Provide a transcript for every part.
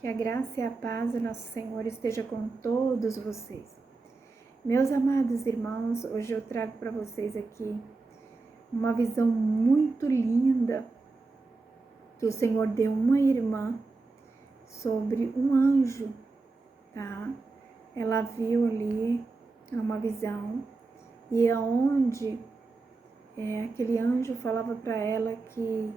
Que a graça e a paz do nosso Senhor esteja com todos vocês. Meus amados irmãos, hoje eu trago para vocês aqui uma visão muito linda que o Senhor deu uma irmã sobre um anjo, tá? Ela viu ali uma visão e aonde aquele anjo falava para ela que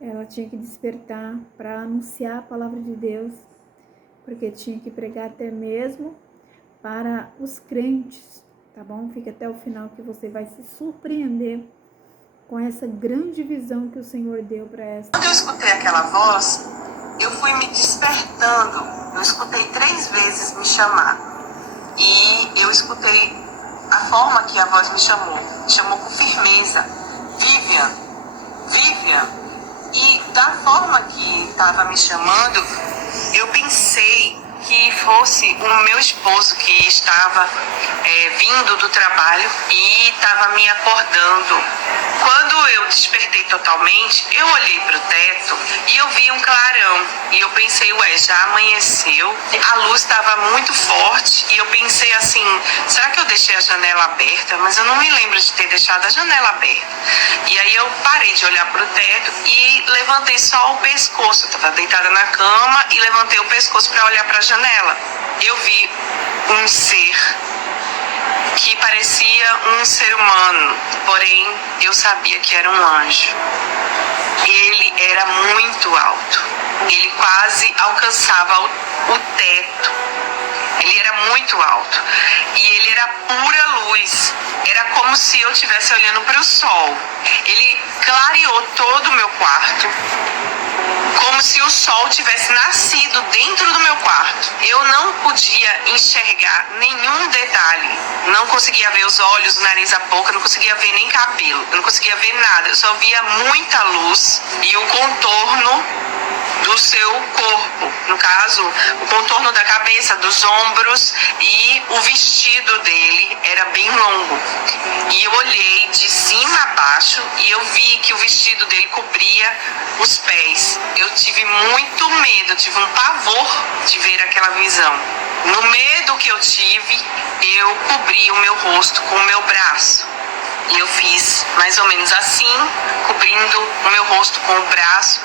ela tinha que despertar para anunciar a palavra de Deus, porque tinha que pregar até mesmo para os crentes, tá bom? Fica até o final que você vai se surpreender com essa grande visão que o Senhor deu para essa. Quando eu escutei aquela voz, eu fui me despertando. Eu escutei 3 vezes me chamar. E eu escutei a forma que a voz me chamou. Me chamou com firmeza. Vivian, Vivian. E da forma que estava me chamando, eu pensei que fosse o meu esposo que estava vindo do trabalho e estava me acordando. Quando eu despertei totalmente, eu olhei para o teto e eu vi um clarão. E eu pensei, já amanheceu. A luz estava muito forte e eu pensei assim, será que eu deixei a janela aberta? Mas eu não me lembro de ter deixado a janela aberta. E aí eu parei de olhar para o teto e levantei só o pescoço. Eu estava deitada na cama e levantei o pescoço para olhar para a janela. Eu vi um ser que parecia um ser humano, porém eu sabia que era um anjo. Ele era muito alto, ele quase alcançava o teto, ele era muito alto e ele era pura luz, era como se eu estivesse olhando para o sol. Ele clareou todo o meu quarto, como se o sol tivesse nascido dentro do meu quarto. Eu não podia enxergar nenhum detalhe. Não conseguia ver os olhos, o nariz, a boca, não conseguia ver nem cabelo. Eu não conseguia ver nada. Eu só via muita luz e o contorno do seu corpo. No caso, o contorno da cabeça, dos ombros, e o vestido dele era bem longo. E eu olhei de cima a baixo e eu vi que o vestido dele cobria os pés. Eu tive muito medo, tive um pavor de ver aquela visão. No medo que eu tive, eu cobri o meu rosto com o meu braço. E eu fiz mais ou menos assim, cobrindo o meu rosto com o braço,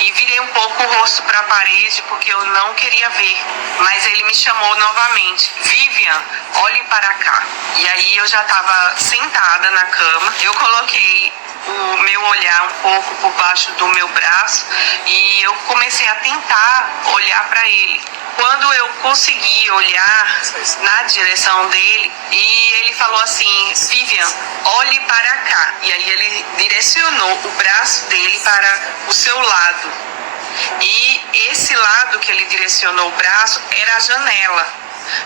e virei um pouco o rosto para a parede porque eu não queria ver. Mas ele me chamou novamente, Vivian, olhe para cá. E aí eu já estava sentada na cama, eu coloquei o meu olhar um pouco por baixo do meu braço e eu comecei a tentar olhar para ele. Quando eu consegui olhar na direção dele, e ele falou assim, Vivian, olhe para cá. E aí ele direcionou o braço dele para o seu lado. E esse lado que ele direcionou o braço era a janela.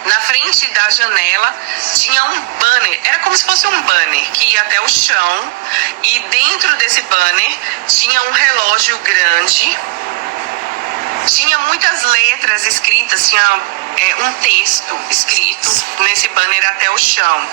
Na frente da janela tinha um banner, era como se fosse um banner que ia até o chão, e dentro desse banner tinha um relógio grande, tinha muitas letras escritas, tinha um texto escrito nesse banner até o chão.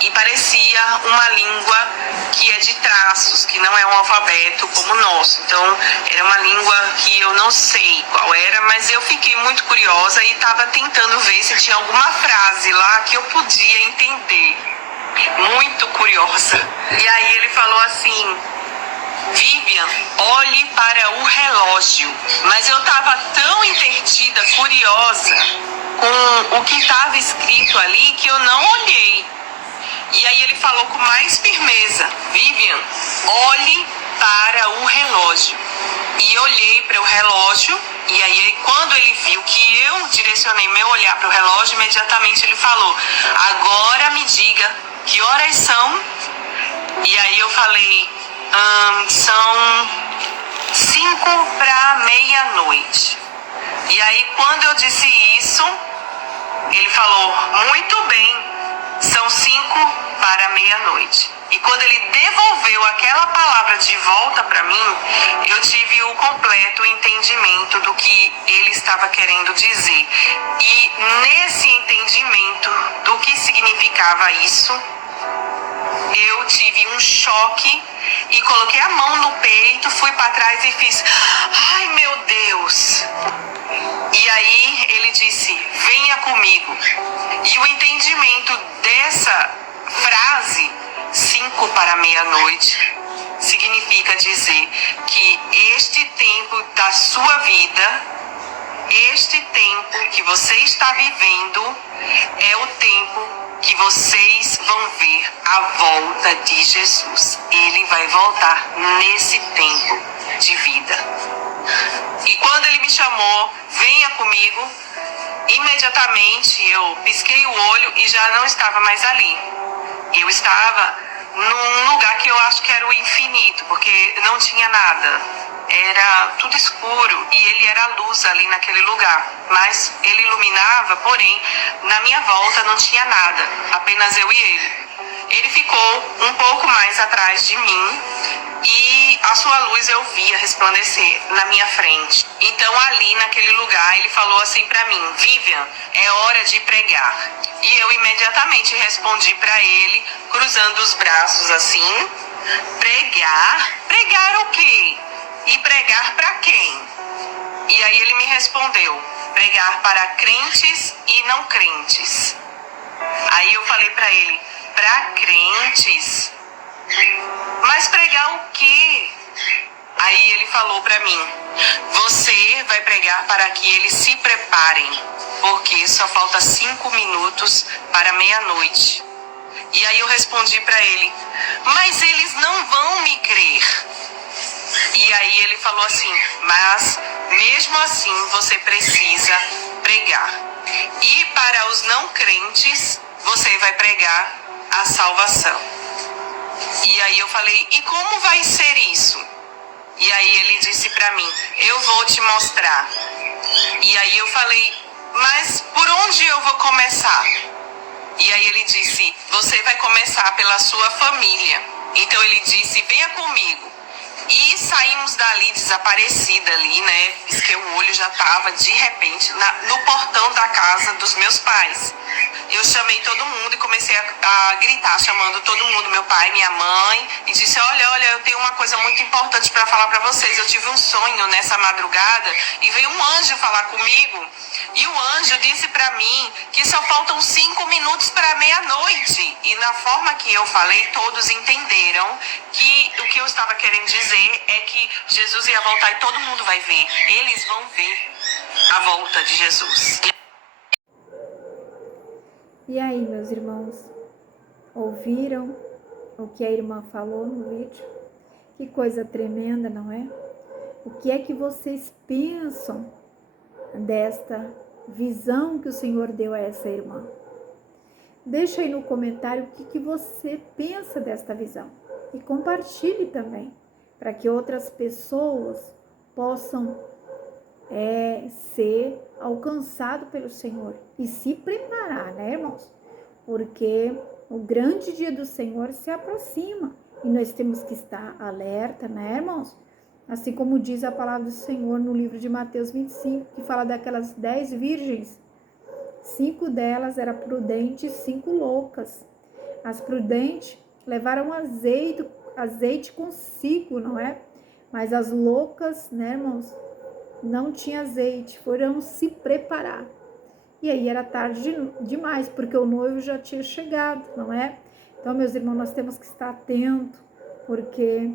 E parecia uma língua que é de traços, que não é um alfabeto como o nosso. Então, era uma língua que eu não sei qual era, mas eu fiquei muito curiosa e estava tentando ver se tinha alguma frase lá que eu podia entender. Muito curiosa. E aí ele falou assim, Vivian, olhe para o relógio. Mas eu estava tão interdita, curiosa com o que estava escrito ali, que eu não olhei. E aí ele falou com mais firmeza, Vivian, olhe para o relógio. E olhei para o relógio, e aí quando ele viu que eu direcionei meu olhar para o relógio, imediatamente ele falou, agora me diga que horas são. E aí eu falei, são 5 para meia-noite. E aí quando eu disse isso, ele falou, muito bem, são 5 para meia-noite. E quando ele devolveu aquela palavra de volta para mim, eu tive o completo entendimento do que ele estava querendo dizer. E nesse entendimento do que significava isso, eu tive um choque e coloquei a mão no peito, fui para trás e fiz, ai meu Deus. meia-noite significa dizer que este tempo da sua vida, este tempo que você está vivendo, é o tempo que vocês vão ver a volta de Jesus. Ele vai voltar nesse tempo de vida. E quando ele me chamou, venha comigo, imediatamente eu pisquei o olho e já não estava mais ali. Eu estava num lugar que eu acho que era o infinito, porque não tinha nada. Era tudo escuro e ele era a luz ali naquele lugar. Mas ele iluminava, porém, na minha volta não tinha nada, apenas eu e ele. Ele ficou um pouco mais atrás de mim e a sua luz eu via resplandecer na minha frente. Então ali naquele lugar ele falou assim para mim: Vivian, é hora de pregar. E eu imediatamente respondi para ele, cruzando os braços assim: pregar? Pregar o quê? E pregar para quem? E aí ele me respondeu: pregar para crentes e não crentes. Aí eu falei para ele: para crentes? Mas pregar o quê? Aí ele falou para mim: você vai pregar para que eles se preparem, porque só falta 5 minutos para meia-noite. E aí eu respondi para ele: mas eles não vão me crer. E aí ele falou assim: mas mesmo assim você precisa pregar. E para os não crentes, você vai pregar a salvação. E aí eu falei: e como vai ser isso? E aí ele disse para mim: eu vou te mostrar. E aí eu falei: mas por onde eu vou começar? E aí ele disse: você vai começar pela sua família. Então ele disse: venha comigo. E saímos dali desaparecida ali, né? Pisquei o olho, já estava de repente no portão da casa dos meus pais. Eu chamei todo mundo e comecei a gritar, chamando todo mundo, meu pai, minha mãe, e disse: olha, eu tenho uma coisa muito importante para falar para vocês. Eu tive um sonho nessa madrugada e veio um anjo falar comigo. E o anjo disse para mim que só faltam 5 minutos para meia-noite. E na forma que eu falei, todos entenderam que o que eu estava querendo dizer é que Jesus ia voltar e todo mundo vai ver. Eles vão ver a volta de Jesus. E aí, meus irmãos, ouviram o que a irmã falou no vídeo? Que coisa tremenda, não é? O que é que vocês pensam desta visão que o Senhor deu a essa irmã? Deixa aí no comentário o que você pensa desta visão. E compartilhe também, para que outras pessoas possam ser alcançado pelo Senhor e se preparar, né, irmãos? Porque o grande dia do Senhor se aproxima e nós temos que estar alerta, né, irmãos? Assim como diz a palavra do Senhor no livro de Mateus 25, que fala daquelas 10 virgens. 5 delas eram prudentes, 5 loucas. As prudentes levaram azeite consigo, não é? Mas as loucas, né, irmãos, não tinha azeite, foram se preparar. E aí era tarde demais, porque o noivo já tinha chegado, não é? Então, meus irmãos, nós temos que estar atentos, porque